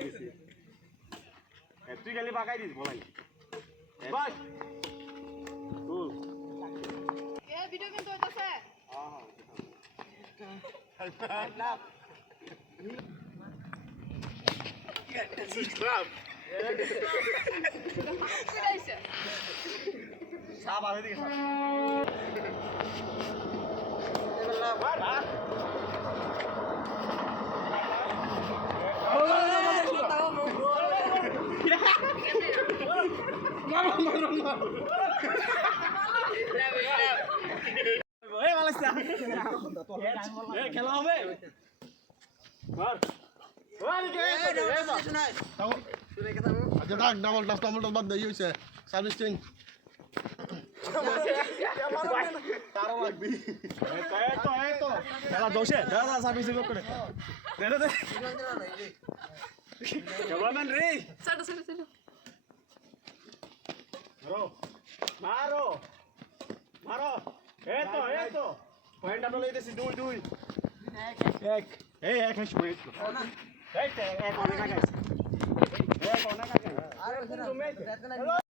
বেশি তুই খালি বাগাই দিস বলাই বাস তুল এ ভিডিও কিন্তু হইতাছে সাপ আগে দিকে খেলা হবে ডাবল বাদ দেই হইছে সার্ভিস চেঞ্জ তারা লাগবি এই তো খেলা দোষে দাদা সার্ভিস করে দে দে ক্যামেরাম্যান রে ছাড়ো ছাড়ো ছাড়ো মারো মারো এই তো পয়েন্ট আমরা লইতেছি দুই এক এক সময় এক অনেক আগে এক অনেক আগে